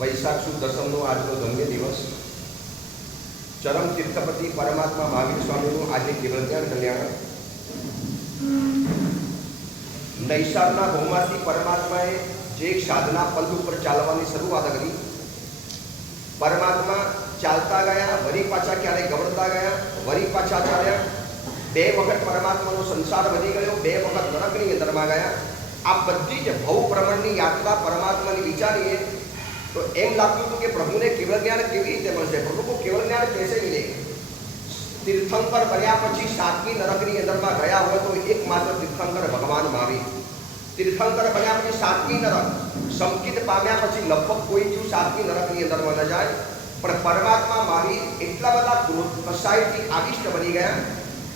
વૈશાખ સુદ દસમનો આજનો ધન્ય દિવસ ચરમ તીર્થપતિ પરમાત્મા મહાવીર સ્વામીનું આજે કેવળ જ્ઞાન કલ્યાણ. નૈસારના ભૌમાંથી પરમાત્માએ જે એક સાધના પંથ ઉપર ચાલવાની શરૂઆત કરી, પરમાત્મા ચાલતા ગયા, વળી પાછા ક્યારે ગવડતા ગયા, વળી પાછા ચાલ્યા. 2 વખત પરમાત્માનો સંસાર વધી ગયો, 2 વખત નરકની અંદરમાં ગયા. આ બધી જ ભવ ભ્રમણની યાત્રા પરમાત્માની વિચારીએ तो एम लगતું હતું કે પ્રભુને કેવળ જ્ઞાન કેવી રીતે મળશે, પ્રભુ को केवल ज्ञान कैसे मिलेगा. तीर्थंकर बन्या પછી 7મી નરકની અંદરમાં ગયા હોય તો એકમાત્ર તીર્થંકર ભગવાન મહાવીર. तीर्थंकर बन्या પછી 7મી નરક સંકિત પામ્યા પછી લગભગ કોઈ જીવ 7મી નરકની અંદરમાં ન જાય, પણ પરમાત્મા મહાવીર એટલા બધા ક્રોધ કસાયથી આવિષ્ટ બની ગયા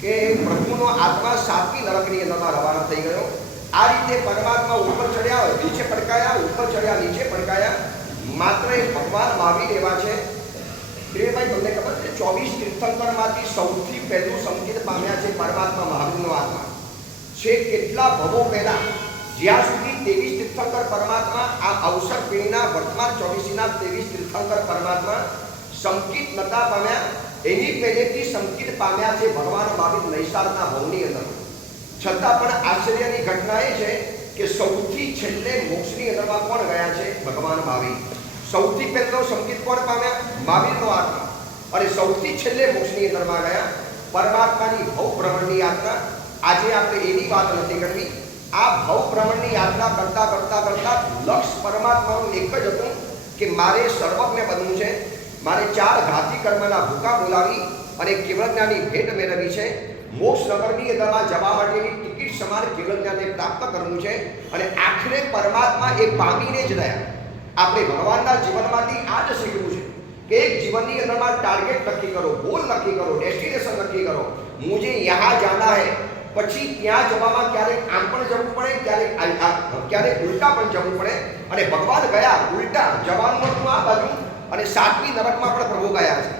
કે પ્રભુનો આત્મા 7મી નરકની અંદરમાં રવાના થઈ ગયો. આ રીતે પરમાત્મા ઉપર ચડ્યા, નીચે પડકાયા, ઉપર ચડ્યા, નીચે પડકાયા. मात्र एक भगवान महावीर एवा छे. प्रियभाई તમને ખબર છે 24 તીર્થંકરમાંથી સૌથી પહેલું સંકેત પામ્યા છે પરમાત્મા મહાવીરનો આત્મા છે. કેટલા ભવો પહેલા જ્યાં સુધી 23 તીર્થંકર પરમાત્મા આ અવસર પેઢીના વર્તમાન 24ના 23 તીર્થંકર પરમાત્મા સંકેત નતા પામ્યા, એની પહેલેથી સંકેત પામ્યા છે ભગવાન મહાવીર નૈસારના ભવની અંદર. છતાં પણ આશ્ચર્યની ઘટના એ છે કે સૌથી છેલ્લે મોક્ષની અંદરમાં કોણ ગયા છે? ભગવાન મહાવીર. સૌથી પહેલો સંકેત કોણ પામ્યા? મહાવીરનો આત્મા. અને સૌથી છેલ્લે મોક્ષની અંદરમાં ગયા પરમાત્માની ભવ ભ્રમણની યાત્રા. આજે આપણે એની વાત નથી કરવી. આ ભવ ભ્રમણની યાત્રા કરતા કરતા કરતા લક્ષ્ય પરમાત્માનું એક જ હતું કે મારે સર્વજ્ઞ બનવું છે, મારે 4 ઘાતી કર્મના ભૂકા બોલાવી અને કેવળ જ્ઞાનની ભેટ મેળવવી છે. મોક્ષ નગરની અંદરમાં જવા માટેની ટિકિટ સમાન કેવળ જ્ઞાનને પ્રાપ્ત કરવું છે. અને આખરે પરમાત્મા એ પામીને જ રહ્યા. આપણે ભગવાનના જીવનમાંથી આ જ શીખવું છે કે એક જીવનની અંદરમાં ટાર્ગેટ નક્કી કરો, ગોલ નક્કી કરો, ડેસ્ટિનેશન નક્કી કરો. મુझे यहाँ जाना है, પછી ત્યાં જવામાં ક્યારેક આમ પણ જવું પડે, ક્યારેક ઉલટા પણ જવું પડે. અને ભગવાન ગયા ઉલટા. જવાનું હતું આ બાજુ અને 7મી નરકમાં પણ પ્રભુ ગયા છે.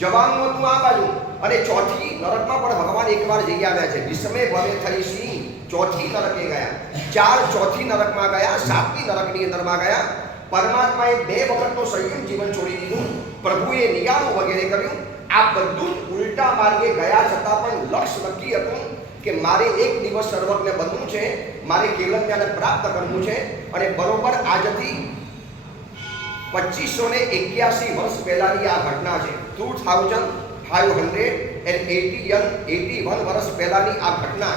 જવાનું હતું આ બાજુ અને 4થી નરકમાં પણ ભગવાન એકવાર જઈ આવ્યા છે. વિસ્મય ભવે થઈ સિંહ 4થી નરકે ગયા, 4 ચોથી નરકમાં ગયા, 7મી નરકની અંદરમાં ગયા. પરમાત્માએ 2 વખત તો સંયમ જીવન છોડી દીધું, પ્રભુએ નિગાણું વગેરે કર્યું. આ બધું જ ઉલટા માર્ગે ગયા છતાં પણ લક્ષ્ય નક્કી હતું કે મારે એક દિવસ સર્વજ્ઞ બનવું છે, મારે કેવળ જ્ઞાન પ્રાપ્ત કરવું છે. અને બરોબર આજથી 2581 વર્ષ પહેલાની આ ઘટના છે. 2581 વર્ષ પહેલાની આ ઘટના.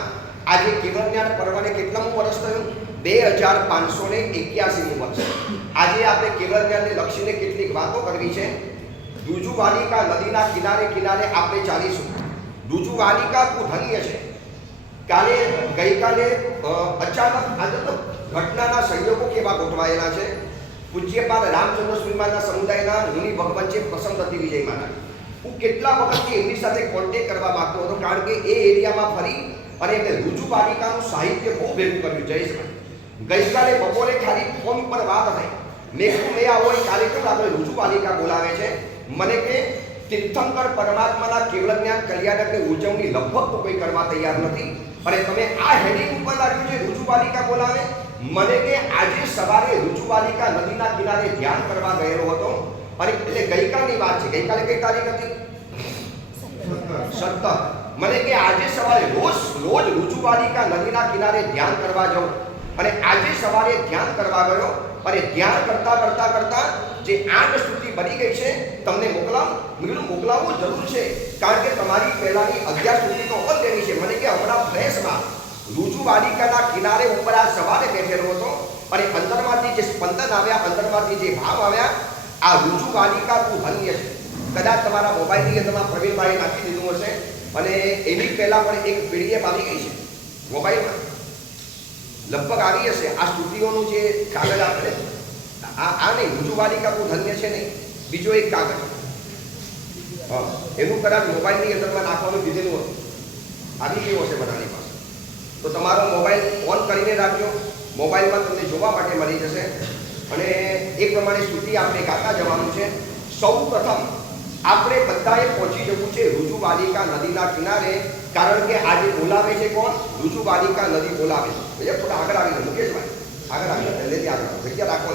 આજે કેવળ જ્ઞાન પર્વને કેટલામું વર્ષ થયું? 2581મું વર્ષ. આજે આપણે કેવળ જ્ઞાનને લક્ષીને કેટલીક વાતો કરવી છે. દુજુવાલિકા નદીના કિનારે કિનારે આપણે ચાલીશું. દુજુવાલિકા ખૂબ ધન્ય છે. ગઈકાલે અચાનક આજે તો ઘટનાના સંયોગો કેવા ગોઠવાયેલા છે. પૂજ્યપાદ રામચંદ્ર સ્વામીના સમુદાયના મુનિ ભગવાન છે પ્રસન્નદત્તી વિજય મહારાજ. હું કેટલા વખતથી એમની સાથે કોન્ટેક્ટ કરવા માંગતો હતો, કારણ કે એ એરિયામાં ફરી અને એમને રુજુવાલિકાનું સાહિત્ય બહુ ભેગું કર્યું. જયેશભાઈ ગઈકાલે બપોરે ખાલી ફોન પર વાત થઈ. મેં આવો એક કાર્યક્રમ આપણે રુજુવાલિકા બોલાવે છે. મને કે તીર્થંકર પરમાત્માના કેવળ જ્ઞાન કલ્યાણકની ઉજવણી લગભગ તો કોઈ કરવા તૈયાર નથી, અને તમે આ હેડિંગ ઉપર લાગ્યું છે રુજુવાલિકા બોલાવે. મને કે આજે સવારે રુજુવાલિકા નદીના કિનારે ધ્યાન કરવા ગયેલો હતો. અને એટલે ગઈકાલની વાત છે. ગઈકાલે કઈ તારીખ હતી? 17. મને કે આજે સવારે રોજ રુજુવાલિકા નદીના કિનારે ધ્યાન કરવા જાઉં. અને આજે સવારે ધ્યાન કરવા ગયો અને ધ્યાન કરતા કરતા કરતા જે 8 સ્તુતિ બની ગઈ છે તમને મોકલાવવું જરૂર છે, કારણ કે તમારી પહેલાની 11 સ્તુતિ તો ઓલરેડી છે. મને કે હમણાં ફ્રેશમાં રુજુવાલિકાના કિનારે ઉપર આ સવારે બેઠેલો હતો અને અંદરમાંથી જે સ્પંદન આવ્યા, અંદરમાંથી જે ભાવ આવ્યા, આ રુજુવાલિકા તું ધન્ય છે. કદાચ તમારા મોબાઈલની અંદરમાં પ્રવીણભાઈ નાખી દીધું હશે અને એની પહેલા પણ એક પીડીએફ આવી ગઈ છે મોબાઈલમાં, લગભગ આવી હશે. આ સ્તુતિઓનું જે કાગળ આપણે આ નહીં, રુજુવાલિકા તું ધન્ય છે નહીં, બીજો એક કાગળ એનું કદાચ મોબાઈલની અંદરમાં નાખવાનું કીધેલું હતું, આવી ગયું હશે બધાની પાસે. તો તમારો મોબાઈલ ઓન કરીને રાખજો, મોબાઈલમાં તમને જોવા માટે મળી જશે. અને એ પ્રમાણે સ્તુતિ આપણે ગાતા જવાનું છે. સૌ પ્રથમ આપણે બધાએ પહોંચી જવું છે રુજુવાલિકા નદીના કિનારે, કારણ કે આજે બોલાવે છે કોણ? રુજુવાલિકા નદી બોલાવે છે. થોડા આગળ આવી મુકેશભાઈ, આગળ આવી જલ્દીથી આગળ જગ્યા રાખો.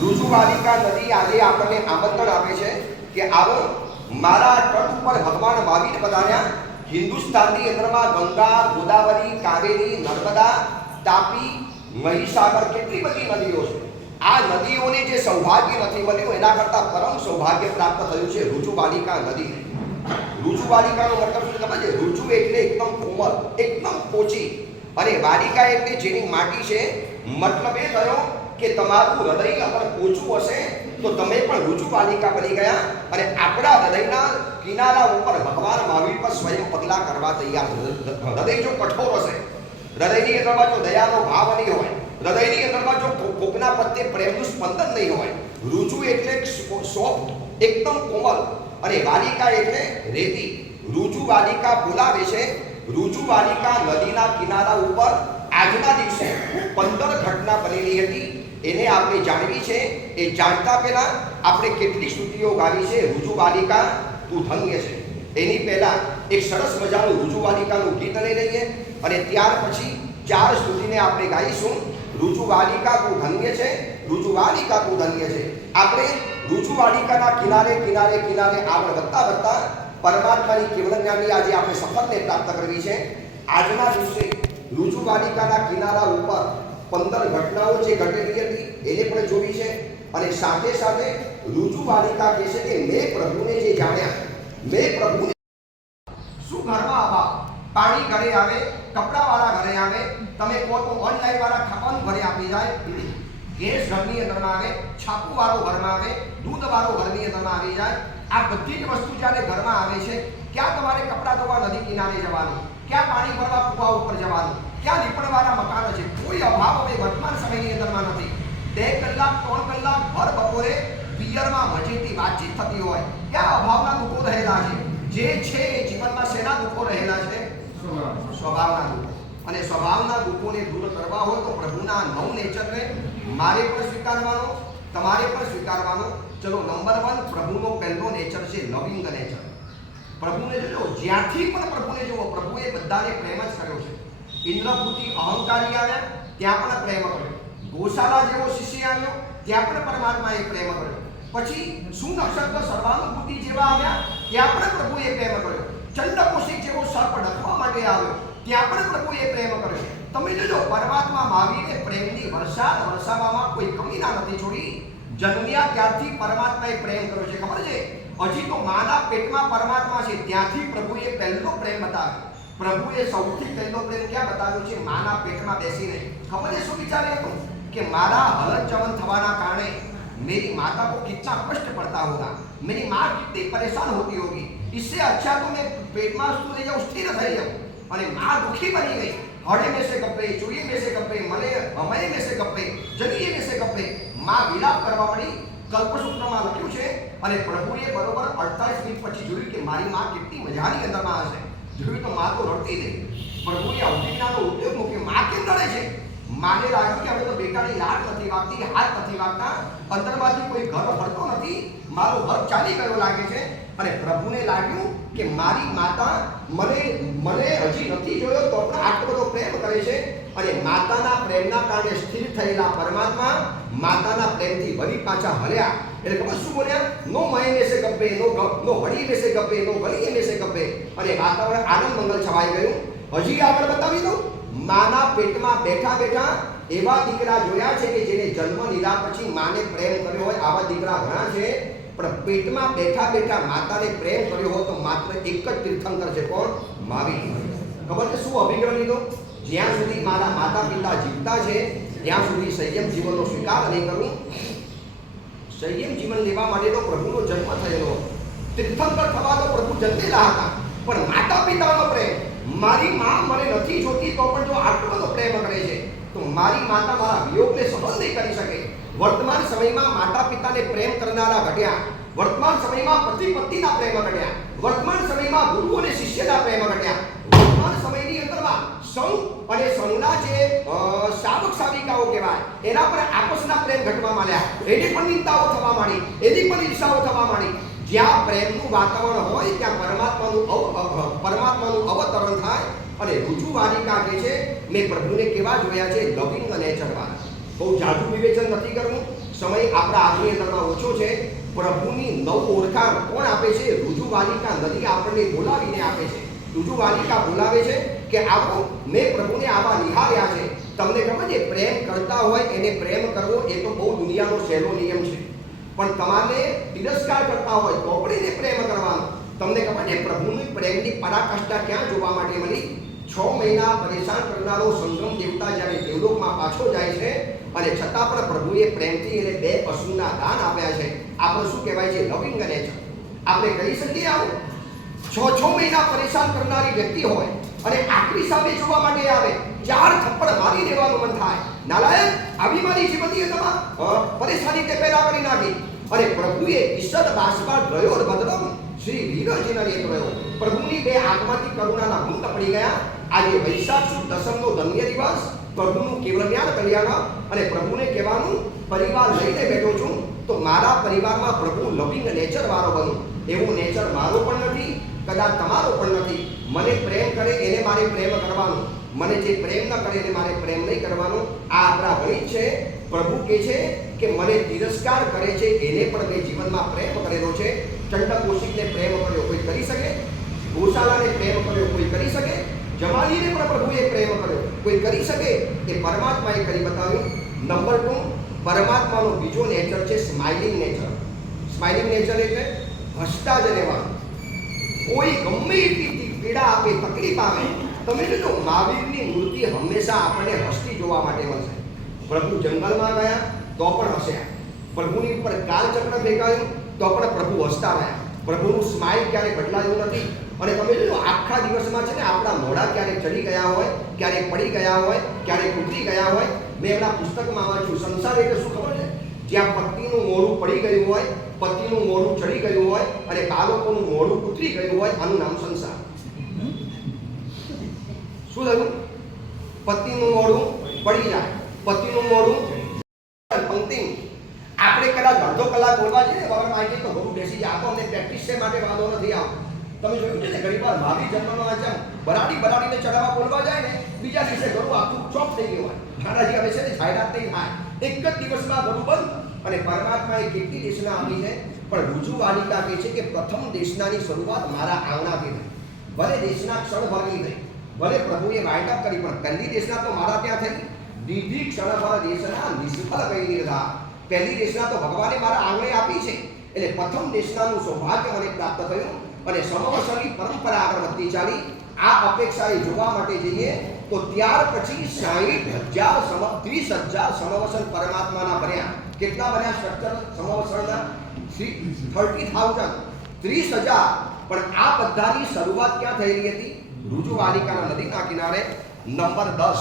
ઋતુવાલિકા નદી આજે આપણને આમંત્રણ આપે છે કે આવો મારા તટ ઉપર ભગવાન મહાવીર પધાર્યા. હિન્દુસ્તાનની અંદરમાં ગંગા, ગોદાવરી, કાવેરી, નર્મદા, તાપી, મહીસાગર કેટલી બધી નદીઓ છે. આ નદીઓને જે સૌભાગ્ય નથી મળ્યું એના કરતાં પરમ સૌભાગ્ય પ્રાપ્ત થયું છે ઋતુવાલિકા નદી. ઋતુવાલિકાનો મતલબ શું ખબર છે? ઋતુ એટલે એકદમ કોમળ, એકદમ પોચી, અને વાલિકા એટલે જેની માટી છે. મતલબ એ થયો કે તમારું હૃદય અગર પોચું હશે તો તમે પણ ઋતુવાલિકા બની ગયા, અને આપણા હૃદયના કિનારા ઉપર ભગવાન મહાવીર પર સ્વયં પગલાં કરવા તૈયાર. હૃદય જો કઠોર હશે, હૃદયની અંદરમાં જો દયાનો ભાવ નહીં હોય, હૃદયની અંદરમાં જો કોકના પ્રત્યે પ્રેમનું સ્પંદન નહીં હોય, ઋતુ એટલે સોફ્ટ, એકદમ કોમળ, અને વાલિકા એટલે રેતી. ઋતુવાલિકા બોલાવે છે. ઋતુવાલિકા નદીના કિનારા ઉપર આજના દિવસે 15 ઘટના બનેલી હતી. એને આપણે જાણવી છે. એ જાણતા પહેલા આપણે કેટલી સ્તુતિઓ ગાવી છે. ઋતુવાલિકા તું ધન્ય છે. એની પહેલા એક સરસ મજાનું ઋતુવાલિકાનું ગીત લઈ લઈએ, અને ત્યાર પછી 4 સ્તુતિને આપણે ગાઈશું. ઋતુવાલિકા તું ધન્ય છે, ઋતુવાલિકા તું ધન્ય છે. આપણે ઋતુવાલિકાના કિનારે કિનારે કિનારે આગળ વધતા પરમાત્માની કેવલ જ્ઞાનની આજે આપણે સફળને પ્રાપ્ત કરવી છે. આજના દિવસે ઋતુવાલિકાના કિનારા ઉપર 15 ઘટનાઓ જે ઘટેલી હતી એને પણ જોવી છે, અને સાથે સાથે ઋતુવાલિકા કહે છે કે મેં પ્રભુને જે જાણ્યા, મેં પ્રભુને શું ઘરમાં અભાવ, પાણી ઘરે આવે, કપડાવાળા ઘરે આવે, તમે કહો તો ઓનલાઈન વાળા ખાવાનું ઘરે આપી જાય, ગેસ ઘરની અંદરમાં આવે, છાપુવાળો ઘરમાં આવે, દૂધવાળો ઘરની અંદરમાં આવી જાય. આ બધી જ વસ્તુ જ્યારે ઘરમાં આવે છે, ક્યાં તમારે કપડાં ધોવા નદી કિનારે જવાનું, ક્યાં પાણી ભરવા કૂવા ઉપર જવાનું, ક્યાં લીપણવાળા મકાનો છે. કોઈ અભાવ હવે વર્તમાન સમયની અંદરમાં નથી. 2 કલાક 3 કલાક ભર બપોરે પિયરમાં મજેથી વાતચીત થતી હોય, ક્યાં અભાવના દુઃખો રહેલા છે. જે છે એ જીવનમાં શેના દુઃખો રહેલા છે? સ્વભાવના દુઃખો. અને સ્વભાવના દુઃખોને દૂર કરવા હોય તો પ્રભુના 9 નેચરને મારે પણ સ્વીકારવાનો, તમારે પણ સ્વીકારવાનો. ચલો, નંબર 1 પ્રભુનો પહેલો નેચર છે લવિંગ નેચર. પ્રભુને જોજો, જ્યાંથી પણ પ્રભુને જુઓ, પ્રભુએ બધાને પ્રેમ જ કર્યો છે. ઇન્દ્રભૂતિ અહંકારી આવ્યા ત્યાં પણ પ્રેમ કર્યો. ગોશાલા જેવો શિષ્ય આવ્યો ત્યાં પણ પરમાત્માએ પ્રેમ કર્યો. પછી સુનક્ષત્ર સર્વાનુભૂતિ જેવા આવ્યા ત્યાં પણ પ્રભુએ પ્રેમ કર્યો. ચંડકોશિક જેવો સર્પ ડખવા માટે આવ્યો ત્યાં પણ પ્રભુએ પ્રેમ કર્યો. તમે જોજો, પરમાત્મા મહાવીરે પ્રેમની વરસાદ વરસાવવામાં કોઈ કમી ના નથી છોડી. જન્મ્યા ત્યારથી પરમાત્માએ પ્રેમ કર્યો છે. ખબર છે? હજી તો માના પેટમાં પરમાત્મા છે ત્યાંથી પ્રભુએ પહેલો પ્રેમ બતાવ્યો. પ્રભુએ સૌથી પહેલો પ્રેમ ક્યાં બતાવ્યો છે? માના પેટમાં બેસીને. ખબર છે શું વિચારે હતું? કે મારા હલન ચલન થવાના કારણે मेरी माता को कितना कष्ट पड़ता होगा, मेरी माँ कितनी परेशान होती होगी, इससे अच्छा तो मैं पेट में वस्तु ले जाऊँ, स्थिर થઈ જાઉં. અને માँ दुखी बनी गई. हड़े में से कपड़े, चूड़ी में से कपड़े, मले में से कपड़े, जगीए में से कपड़े. माँ વિલાપ કરવા મળી. કલ્પસૂત્રમાં લખ્યું છે. અને પ્રભુએ બરોબર 48 મિનિટ પછી જોયું કે મારી માँ કેટલી મજાની અંદરમાં હશે. જોયું તો માँ તો રડતી થઈ. પ્રભુએ અવધિજ્ઞાનો ઉપયોગ મૂક્યો. માँ કેમ રડે છે? માને લાગ્યું કે હવે તો બેટાની લાટ નથી વાગતી, હાથ નથી વાગતા, અંદરમાંથી કોઈ ઘર હરતો નથી, મારો ઘર ચાલી ગયો લાગે છે. અને પ્રભુને લાગ્યું કે મારી માતા મને હજી નથી જોયો તો પણ આટલો બધો પ્રેમ કરે છે. અને માતાના પ્રેમના કારણે સ્થિર થયેલા પરમાત્મા માતાના પ્રેમથી વળી પાછા હલ્યા. એટલે ખબર શું બોલ્યા? નો મહી મેં સે ગબ્બે, નો હળી મેં સે ગબ્બે, નો ગલીએ મેં સે ગબ્બે. અને વાતાવરણ આનંદ મંગલ છવાઈ ગયું. હજી આગળ બતાવી દઉં. માના પેટમાં બેઠા બેઠા એવા દીકરા જોયા છે કે જેને જન્મ લીધા પછી માને પ્રેમ કર્યો હોય. આવા દીકરા ઘણા છે. પણ પેટમાં બેઠા બેઠા માતાને પ્રેમ કર્યો હોય તો માત્ર એક જ તીર્થંકર છે. કોણ? મહાવીર. ખબર છે શું અભિગ્રહ લીધો? જ્યાં સુધી મારા માતા પિતા જીવતા છે ત્યાં સુધી સંયમ જીવનનો સ્વીકાર નહીં કરું. સંયમ જીવન લેવા માટે તો પ્રભુનો જન્મ થયેલો. તીર્થંકર થવા તો પ્રભુ જન્મેલા હતા. પણ માતા પિતાનો પ્રેમ, મારી માં મને નથી જોતી તો પણ જો આટલો બધો પ્રેમ કરે છે તો મારી માતા મારા વિયોગને સહન નહીં કરી શકે. વર્તમાન સમયમાં માતા પિતાને પ્રેમ કરનારા ઘટ્યા. વર્તમાન સમયમાં પતિ પત્નીના પ્રેમ ઘટ્યા. વર્તમાન સમયમાં ગુરુ અને શિષ્યના પ્રેમ ઘટ્યા. વર્તમાન સમયની અંદરમાં સંઘ અને સંઘના જે સાવક સાવિકાઓ કહેવાય એના પર આપસના પ્રેમ ઘટવા માંડ્યા. એની પણ નિંદાઓ થવા માંડી, એની પણ ઈર્ષાઓ થવા માંડી. જ્યાં પ્રેમનું વાતાવરણ હોય ત્યાં પરમાત્માનું અવતરણ થાય. અને ઋતુવાલિકા કહે છે મેં પ્રભુને કેવા જોયા છે? લવિંગ નેચરવાળા. બહુ જાદુ વિવેચન નથી કરવું. સમય આપણા હાથની અંદરમાં ઓછો છે. પ્રભુની નવ ઓળખાણ કોણ આપે છે? ઋજુવાલિકા નદી આપણને બોલાવીને આપે છે. ઋજુવાલિકા બોલાવે છે કે આવો, મેં પ્રભુને આવા નિહાળ્યા છે. તમને ખબર છે, પ્રેમ કરતા હોય એને પ્રેમ કરવો એ તો બહુ દુનિયાનો સહેલો નિયમ છે, પણ તમારે તિરસ્કાર કરતા હોય તો પણ એને પ્રેમ કરવાનો. તમને ખબર છે પ્રભુની પ્રેમની પરાકાષ્ઠા ક્યાં જોવા માટે મળી? 6 મહિના પરેશાન કરનારો સંગમ દેવતા જ્યારે દેવલોકમાં પાછો જાય છે અને છતાં પણ પ્રભુએ પ્રેમથી એને 2 પશુના દાન આપ્યા છે. આપણે શું કહેવાય છે? લવિંગ નેચર. આપણે કહી શકીએ આવું? 6 મહિના પરેશાન કરનારી વ્યક્તિ હોય અને આખરી સામે જોવા માટે આવે, 4 થપ્પડ મારી દેવાનું મન થાય. નાલાયક, આવી મારી જીવનની પરેશાની તે પેદા કરી નાખી. અને પ્રભુએ ઈશ્વર દાસમાં ગયો ભદ્રમ શ્રી વીરજીના નેત રહ્યો. પ્રભુની 2 આંખમાંથી કરુણાના બુંદ પડી ગયા. આજે વૈશાખ સુદ દસમનો ધન્ય દિવસ, પ્રભુનું કેવળ જ્ઞાન કલ્યાણ અને પ્રભુને કહેવાનું, પરિવાર લઈને બેઠો છું તો મારા પરિવારમાં પ્રભુ લવિંગ નેચર વાળો બનું. એવું નેચર મારો પણ નથી, કદાચ તમારો પણ નથી. મને પ્રેમ કરે એને મારે પ્રેમ કરવાનું, મને જે પ્રેમ ન કરે એને મારે પ્રેમ નહીં કરવાનું. આ આપણા ગણિત છે. પ્રભુ કહે છે કે મને તિરસ્કાર કરે છે એને પણ મેં જીવનમાં પ્રેમ કરેલો છે. ચંડકોશિકને પ્રેમ કર્યો, કોઈ કરી શકે? ગોશાલાને પ્રેમ કર્યો, કોઈ કરી શકે? જમાલીને પણ પ્રભુએ પ્રેમ કર્યો, કોઈ કરી શકે? એ પરમાત્માએ કરી બતાવ્યું. નંબર 2, પરમાત્માનો બીજો નેચર છે સ્માઇલિંગ નેચર. સ્માઇલિંગ નેચર એટલે હસતા જ રહેવાનું. કોઈ ગમે એટલી પીડા આપે, તકલીફ આવે, તમે જોજો મહાવીરની મૂર્તિ હંમેશા આપણને હસતી જોવા માટે મળશે. પ્રભુ જંગલમાં ગયા તો પણ હસ્યા, પ્રભુની ઉપર કાળચક્ર ફેંકાયું તો પણ પ્રભુ હસતા રહ્યા. પ્રભુનું સ્માઇલ ક્યારેય બદલાયું નથી. અને તમે જોજો આખા દિવસમાં છે ને આપણા મોઢા ક્યારેક ચડી ગયા હોય, ક્યારેક પડી ગયા હોય, ક્યારેક ઉતરી ગયા હોય. મેં એમના પુસ્તકમાં વાંચ્યું, સંસાર એટલે શું ખબર છે? જ્યાં પત્નીનું મોઢું પડી ગયું હોય, પતિનું મોઢું ચડી ગયું હોય અને બાળકોનું મોઢું ઉતરી ગયું હોય, આનું નામ સંસાર. શું થયું? પતિનું મોઢું પડી જાય, પતિનું મોઢું પંક્તિ. આપણે કદાચ અડધો કલાક બોલવા જઈએ વગર માહિતી તો ઘણું બેસી જાય. આ તો અમને પ્રેક્ટિસ છે માટે વાંધો નથી આવતો. તમે જોયું છે ને ઘણી વાર મહાવીર જન્મનો વાંચન બરાડીને ચડાવવા બોલવા જાય ને, બીજા દિવસે ઘણું આખું ચોપ થઈ ગયું હોય. મહારાજી હવે છે ને જાહેરાત નહીં થાય, એક જ દિવસમાં ઘણું બંધ. અને પરમાત્માએ કેટલી દેશના આપી છે, પણ ઋજુવાલિકા કહે છે કે પ્રથમ દેશનાની શરૂઆત મારા આંગણાથી થઈ. ભલે દેશના ક્ષણભરની થઈ, ભલે પ્રભુએ વાઇન્ડઅપ કરી, પણ પહેલી દેશના તો મારા ત્યાં થઈ. દીધી ક્ષણભર દેશના નિષ્ફળ ગઈ નિર્ધાર. પહેલી દેશના તો ભગવાને મારા આંગણે આપી છે, એટલે પ્રથમ દેશનાનું સૌભાગ્ય મને પ્રાપ્ત થયું. અને સમવસરની પરંપરા આગળ વધતી ચાલી. આ અપેક્ષાએ જોવા માટે જઈએ તો ત્યાર પછી 30,000 સમવસન પરમાત્માના બન્યા. કેટલા બન્યા સ્ટ્રક્ચર સમવસનના? 30,000, 30,000. પણ આ બધાની શરૂઆત ક્યાં થયેલી હતી? ઋજુવાલિકાના નદીના કિનારે. નંબર 10,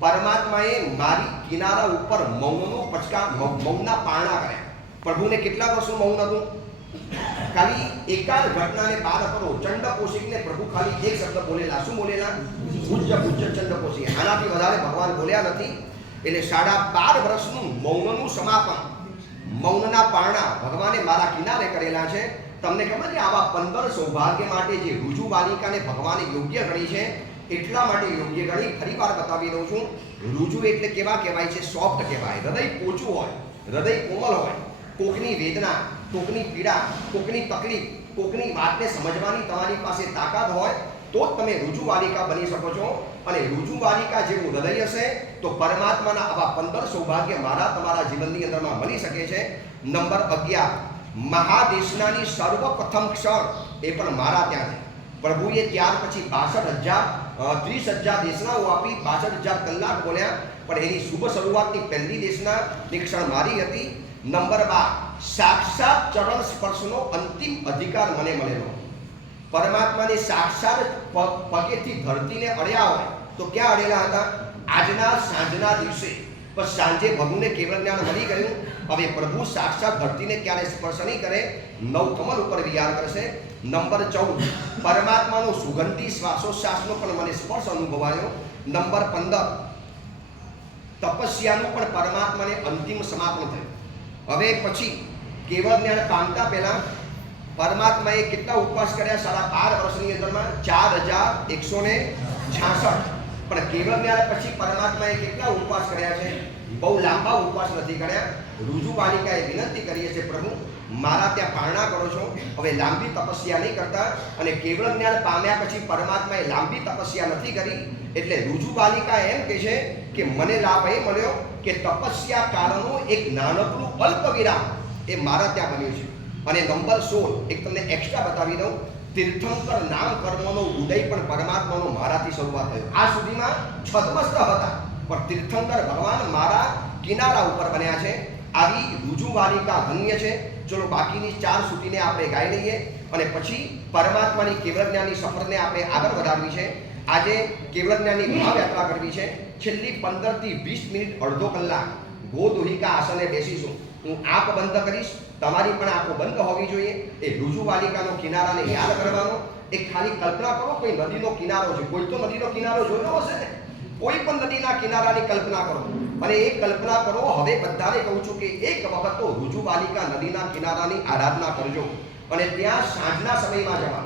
પરમાત્માએ મારી કિનારા ઉપર મૌનનો પચકા, મૌનના પારણા કર્યા. પ્રભુને કેટલા વર્ષનું મૌન હતું? ખાલી એકાદ ઘટનાને બાદ કરો. ચંડકોશિકને પ્રભુ ખાલી એક શબ્દ બોલેલા. શું બોલેલા? પૂજ્ય ચંડકોશિક. આનાથી વધારે ભગવાન બોલ્યા નથી. એટલે 12.5 વર્ષનું મૌનનું સમાપન, મૌનના પારણા ભગવાને મારા કિનારે કરેલા છે. તમને ખબર છે આવા 15 સૌભાગ્ય માટે જે ઋજુવાલિકાને ભગવાને યોગ્ય ગણી છે, એટલા માટે યોગ્ય ગણી. ફરી વાર બતાવી દઉં છું. ઋજુ એટલે કેવા કહેવાય છે? સોફ્ટ કહેવાય. હૃદય પોચું હોય, હૃદય કોમલ હોય. કોકની વેદના, કોકની પીડા, કોકની તકલીફ, કોકની વાતને સમજવાની તમારી પાસે તાકાત હોય તો જ તમે ઋજુવાલિકા બની શકો છો. અને ઋજુવાલિકા જેવું હૃદય હશે તો પરમાત્માના આવા 15 સૌભાગ્ય મારા તમારા જીવનની અંદરમાં મળી શકે છે. નંબર 11, મહાદેશનાની સર્વપ્રથમ ક્ષણ એ પણ મારા ત્યાં થઈ. પ્રભુએ ત્યાર પછી 30,000 દેશનાઓ આપી, 62,000 કલાક બોલ્યા, પણ એની શુભ શરૂઆતની પહેલી દેશનાની ક્ષણ મારી હતી. નંબર 12, સાક્ષાત ચરણ સ્પર્શનો અંતિમ અધિકાર મને મળેલો. પરમાત્માને સાક્ષાત પગેથી ધરતીને અડ્યા હોય તો ક્યાં અડેલા હતા? આજના સાંજના દિવસે. પણ સાંજે પ્રભુને કેવળ જ્ઞાન મળી ગયું. હવે પ્રભુ સાક્ષાત ધરતીને ક્યારે સ્પર્શ નહીં કરે, નવકમલ ઉપર વિહાર કરશે. નંબર 14, પરમાત્માનો સુગંધી શ્વાસોચ્છ્વાસનો પણ મને સ્પર્શ અનુભવાયો. નંબર 15, તપસ્યાનું પણ પરમાત્માને અંતિમ સમાપન થયું. હવે પછી કેવળ જ્ઞાન પામતા પહેલા પરમાત્માએ કેટલા ઉપવાસ કર્યા? 12.5 વર્ષની અંદરમાં 4,166. પણ કેવળ જ્ઞાન પછી પરમાત્માએ કેટલા ઉપવાસ કર્યા છે? બહુ લાંબા ઉપવાસ નથી કર્યા. ઋજુ બાલિકાએ વિનંતી કરી છે, પ્રભુ મારા ત્યાં પારણા કરો છો, હવે લાંબી તપસ્યા નહીં કરતા. અને કેવળ જ્ઞાન પામ્યા પછી પરમાત્માએ લાંબી તપસ્યા નથી કરી. એટલે ઋજુ બાલિકા એમ કહે છે કે મને લાભ એ મળ્યો કે તપસ્યા કાળનું એક નાનકડું અલ્પ વિરામ એ મારા ત્યાં બન્યું છે. અને નંબર 16 એક તમને એક્સ્ટ્રા બતાવી દઉં. તીર્થંકર નામ કર્મનો ઉદય પણ પરમાત્માનો મારાથી શરૂઆત થયો. આ સુધીમાં છદ્મસ્ત હતા, પણ તીર્થંકર ભગવાન મારા કિનારા ઉપર બન્યા છે. આવી ઋજુ બાલિકા ધન્ય છે. ચલો બાકીની 4 સુધીને આપણે ગાઈ લઈએ અને પછી પરમાત્માની કેવળ જ્ઞાનની સફરને આપણે આગળ વધારવી છે. આજે કેવળ જ્ઞાનની મહાયાત્રા કરવી છે. છેલ્લી 15 થી 20 મિનિટ અડધો કલાક ગોદોહિકા આસને બેસીશું. હું આંખ બંધ કરીશ, તમારી પણ આંખો બંધ હોવી જોઈએ. એ ઋજુ બાલિકાનો કિનારાને યાદ કરવાનો. એક ખાલી કલ્પના કરો, કોઈ નદીનો કિનારો છે, કોઈ તો નદીનો કિનારો જોયો હશે ને, કોઈ પણ નદીના કિનારાની કલ્પના કરો અને એ કલ્પના કરો. હવે બધાને કહું છું કે એક વખત તો ઋજુ બાલિકા નદીના કિનારાની આરાધના કરજો અને ત્યાં સાંજના સમયમાં જવા.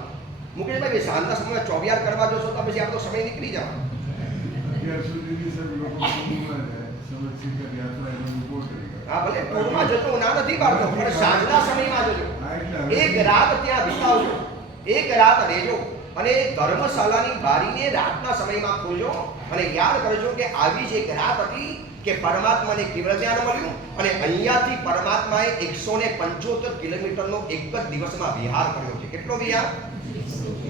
મુકેશભાઈ, સાંજના સમયમાં ચોવિયાર કરવા જશો તો પછી આપણો સમય નીકળી જવા. હા, ભલે ટૂરમાં જતો ના નથી પાડતો, પણ સાંજના સમયમાં જજો. એક રાત ત્યાં વિતાવજો, એક રાત રહેજો અને ધર્મશાળાની બારીને રાતના સમયમાં ખોલજો અને યાદ કરજો કે આવી જ એક રાત હતી કે પરમાત્માને કેવળ જ્ઞાન મળ્યું અને અહીંયાથી પરમાત્માએ 175 કિલોમીટરનો એક જ દિવસમાં વિહાર કર્યો છે. કેટલો વિહાર?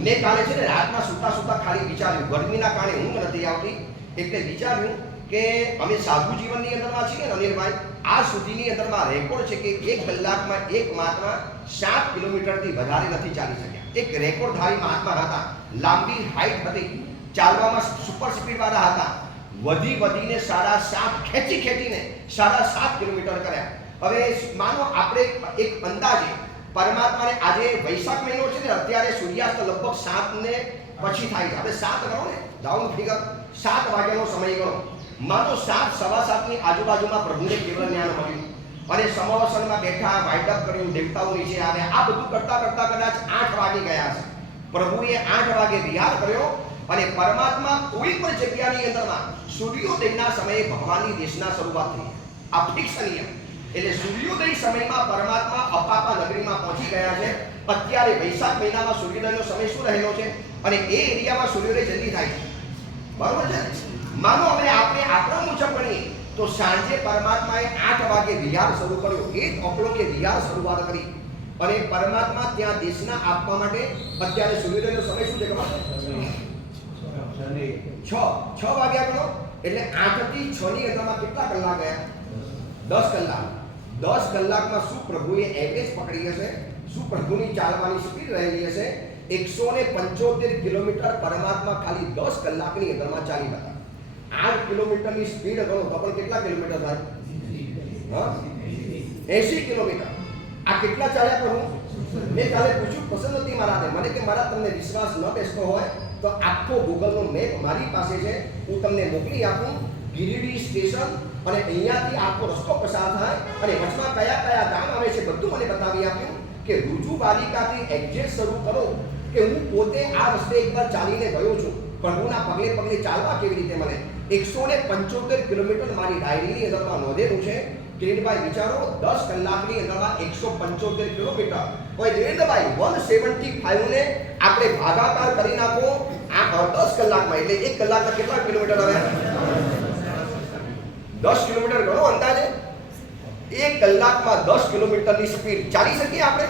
મેં કાલે છે ને રાતના સુતા ખાલી વિચાર્યું, ગરમીના કારણે ઊંઘ નથી આવતી, એટલે વિચાર્યું કે અમે સાધુ જીવનની અંદરમાં છીએ ને અનિલભાઈ, આ સુધીની અંદરમાં રેકોર્ડ છે કે 1 કલાકમાં એક મહાત્મા 7 કિલોમીટરથી વધારે નથી ચાલી શક્યા. એક રેકોર્ડધારી મહાત્મા હતા, લાંબી હાઈટ હતી, ચાલવામાં સુપર સ્પીડ વાળા હતા. વધીને 7.5 ખેંચીને 7.5 કિલોમીટર કર્યા. હવે માનો આપણે એક અંદાજે પરમાત્માને આજે વૈશાખ મહિનો છે ને, અત્યારે સૂર્યાસ્ત લગભગ 7 ને પછી થાય છે. હવે 7 ગણો ને, ડાઉન ફિગર 7 વાગ્યાનો સમય ગણો. માનો 7, સવા 7ની આજુબાજુમાં પ્રભુને કેવળ જ્ઞાન મળ્યું અને સમાવસનમાં બેઠા, વાઇન્ડઅપ કર્યું, દેવતાઓ નીચે આવ્યા. આ બધું કરતા કદાચ 8 વાગી ગયા છે. પ્રભુએ 8 વાગે વિહાર કર્યો અને પરમાત્મા કોઈ પણ જગ્યાની અંદરમાં સૂર્યોદયના સમયે ભગવાનની દેશના શરૂઆત થઈ. આ ફિક્સ નિયમ. એટલે સૂર્યોદય સમયમાં પરમાત્મા અપાપા નગરીમાં પહોંચી ગયા છે. અત્યારે વૈશાખ મહિનામાં સૂર્યોદયનો સમય શું રહેલો છે અને એ એરિયામાં સૂર્યોદય જલ્દી થાય છે, બરોબર છે. માનો હવે આપણે આપણા મુજબ ગણીએ તો સાંજે પરમાત્માએ 8 વાગે વિહાર શરૂ કર્યો. એ જ અપલોકે વિહાર શરૂઆત કરી અને પરમાત્મા ત્યાં દેશના આપવા માટે અત્યારે સૂર્યોદયનો સમય શું છે ખબર? 6 વાગ્યા ગણો એટલે 8 થી 6 ની અંદરમાં કેટલા કલાક ગયા? 10 કલાક. 10 કલાકમાં શું પ્રભુએ એવરેજ પકડી હશે? શું પ્રભુની ચાલવાની સ્પીડ રહેલી હશે? 175 કિલોમીટર પરમાત્મા ખાલી 10 કલાકની અંદરમાં ચાલી હતા. 8 કિલોમીટરની સ્પીડ ગણો તો પણ કેટલા કિલોમીટર થાય? 80 કિલોમીટર. આ કેટલા ચાલ્યા કરું? મેં કાલે પૂછ્યું પસંદ મારાને, મને કે મારા તમને વિશ્વાસ ન બેસતો હોય તો આખો ગૂગલનો મેપ મારી પાસે છે, હું તમને મોકલી આપું. ગિરિડી સ્ટેશન અને અહીંયાથી આખો રસ્તો પસાર થાય અને વચમાં કયા ગામ આવે છે બધું મને બતાવી આપ્યું કે ઋજુ બાલિકાથી એક્ઝેક્ટ શરૂ કરો કે હું પોતે આ રસ્તે એકવાર ચાલીને ગયો છું, પ્રભુના પગલે ચાલવા કેવી રીતે મને 175 કિલોમીટર મારી ડાયરીની અંદરમાં નોંધેલું છે. કિરીટભાઈ વિચારો 10 કલાકની અંદરમાં 175 કિલોમીટર હોય. દેવેન્દ્રભાઈ 175 ને આપણે ભાગાકાર કરી નાખો આ 10 કલાકમાં, એટલે 1 કલાકમાં કેટલા કિલોમીટર આવે? 10 કિલોમીટર ગણો અંદાજે. 1 કલાકમાં 10 કિલોમીટરની સ્પીડ ચાલી શકીએ આપણે?